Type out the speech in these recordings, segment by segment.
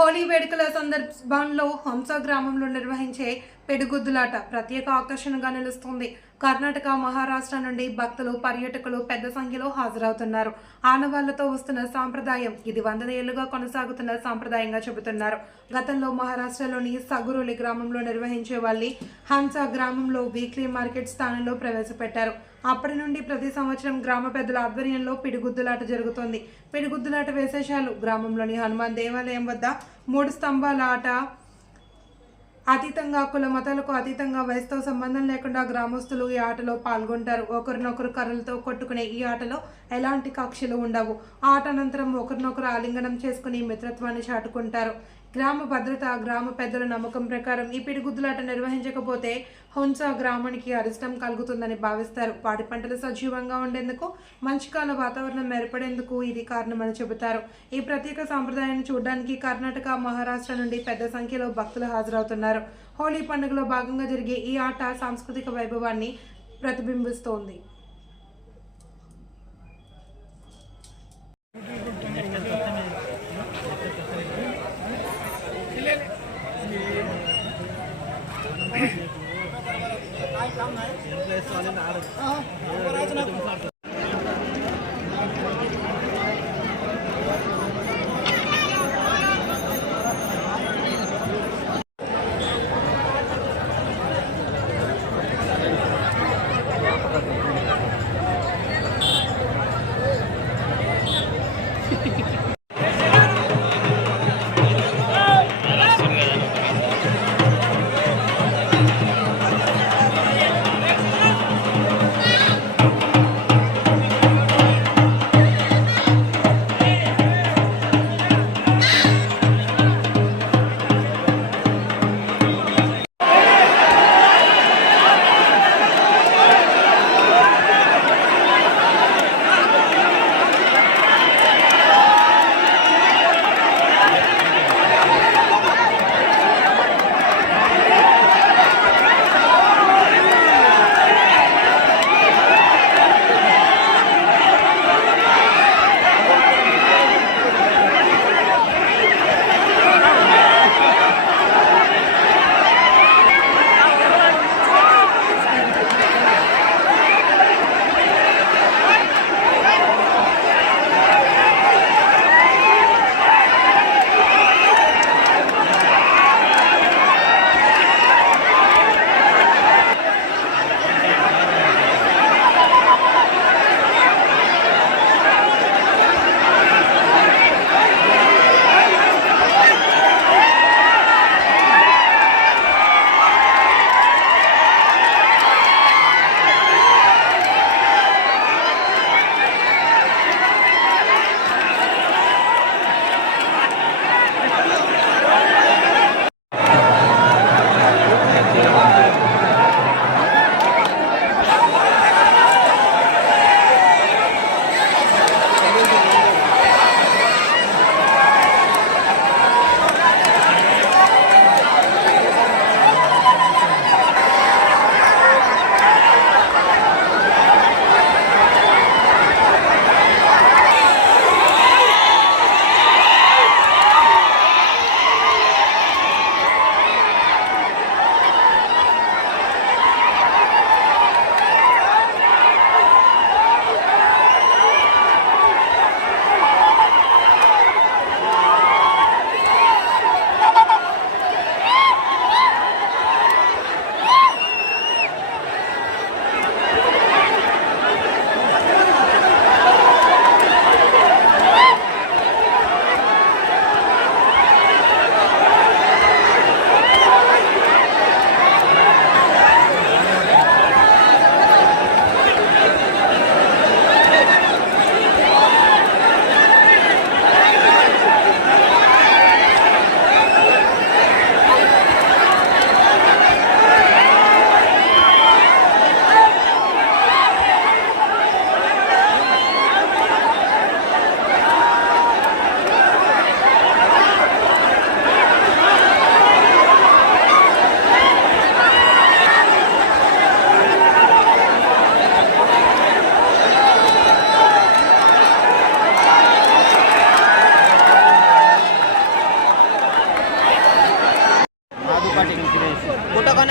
హోలీ వేడుకల సందర్భంలో హంస గ్రామంలో నిర్వహించే పెడుగుద్దులాట ప్రత్యేక ఆకర్షణగా నిలుస్తుంది. కర్ణాటక మహారాష్ట్ర నుండి భక్తులు పర్యాటకులు పెద్ద సంఖ్యలో హాజరవుతున్నారు. ఆనవాళ్ళతో వస్తున్న సాంప్రదాయం ఇది వందల ఏళ్ళుగా కొనసాగుతున్న సాంప్రదాయంగా చెబుతున్నారు. గతంలో మహారాష్ట్రలోని సగురులి గ్రామంలో నిర్వహించే వాళ్ళి హంస గ్రామంలో వీక్లీ మార్కెట్ స్థానంలో ప్రవేశపెట్టారు. అప్పటి నుండి ప్రతి సంవత్సరం గ్రామ పెద్దల ఆధ్వర్యంలో పిడిగుద్దులాట జరుగుతోంది. పిడిగుద్దులాట విశేషాలు గ్రామంలోని హనుమాన్ దేవాలయం వద్ద మూడు స్తంభాల ఆట అతీతంగా కుల మతాలకు అతీతంగా వయసుతో సంబంధం లేకుండా గ్రామస్తులు ఈ ఆటలో పాల్గొంటారు. ఒకరినొకరు కర్రలతో కొట్టుకునే ఈ ఆటలో ఎలాంటి కక్షలు ఉండవు. ఆట అనంతరం ఒకరినొకరు ఆలింగనం చేసుకుని మిత్రత్వాన్ని చాటుకుంటారు. గ్రామ భద్రత గ్రామ పెద్దల నమ్మకం ప్రకారం ఈ పిడిగుద్దులాట నిర్వహించకపోతే హొన్సా గ్రామానికి అరిష్టం కలుగుతుందని భావిస్తారు. పాడి పంటలు సజీవంగా ఉండేందుకు మంచికాల వాతావరణం ఏర్పడేందుకు ఇది కారణమని చెబుతారు. ఈ ప్రత్యేక సాంప్రదాయాన్ని చూడడానికి కర్ణాటక మహారాష్ట్ర నుండి పెద్ద సంఖ్యలో భక్తులు హాజరవుతున్నారు. హోలీ పండుగలో భాగంగా జరిగే ఈ ఆట సాంస్కృతిక వైభవాన్ని ప్రతిబింబిస్తోంది.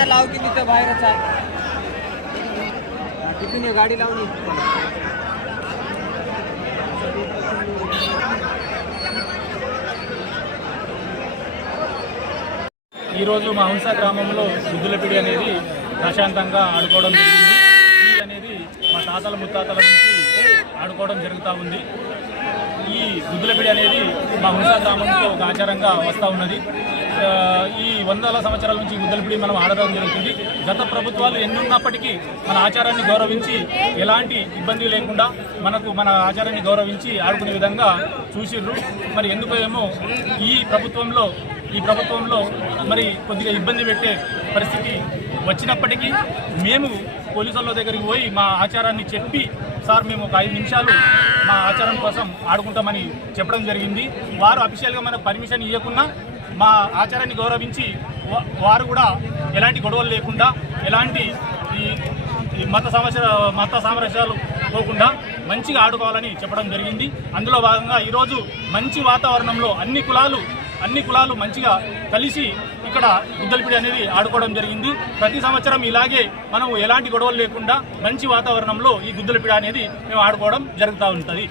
लाव की तिथं बाहेरच आहे तिथून ये, गाडी लावून ये. ఈరోజు మా హంస గ్రామంలో గుద్దులపిడి అనేది ప్రశాంతంగా ఆడుకోవడం జరిగింది ఇది అనేది మా తాతల ముత్తాతల నుంచి ఆడుకోవడం జరుగుతూ ఉంది ఈ గుద్దులపిడి అనేది మా హంస గ్రామంలో ఒక ఆచారంగా వస్తూ ఉన్నది. ఈ వందల సంవత్సరాల నుంచి గుద్దలపిడి మనం ఆడడం జరుగుతుంది. గత ప్రభుత్వాలు ఎన్నున్నప్పటికీ మన ఆచారాన్ని గౌరవించి ఎలాంటి ఇబ్బంది లేకుండా మనకు మన ఆచారాన్ని గౌరవించి ఆడుకునే విధంగా చూసిర్రు. మరి ఎందుకో ఏమో ఈ ప్రభుత్వంలో ఈ ప్రభుత్వంలో మరి కొద్దిగా ఇబ్బంది పెట్టే పరిస్థితి వచ్చినప్పటికీ మేము పోలీసుల దగ్గరికి పోయి మా ఆచారాన్ని చెప్పి సార్ మేము ఒక ఐదు నిమిషాలు మా ఆచారం కోసం ఆడుకుంటామని చెప్పడం జరిగింది. వారు అఫీషియల్గా మనకు పర్మిషన్ ఇవ్వకుండా మా ఆచారాన్ని గౌరవించి వారు కూడా ఎలాంటి గొడవలు లేకుండా ఎలాంటి ఈ ఈ మత సమస్య మత సామరస్యాలు పోకుండా మంచిగా ఆడుకోవాలని చెప్పడం జరిగింది. అందులో భాగంగా ఈరోజు మంచి వాతావరణంలో అన్ని కులాలు అన్ని కులాలు మంచిగా కలిసి ఇక్కడ గుద్దలపిడి అనేది ఆడుకోవడం జరిగింది. ప్రతి సంవత్సరం ఇలాగే మనం ఎలాంటి గొడవలు లేకుండా మంచి వాతావరణంలో ఈ గుద్దలపిడి అనేది మేము ఆడుకోవడం జరుగుతూ ఉంటుంది.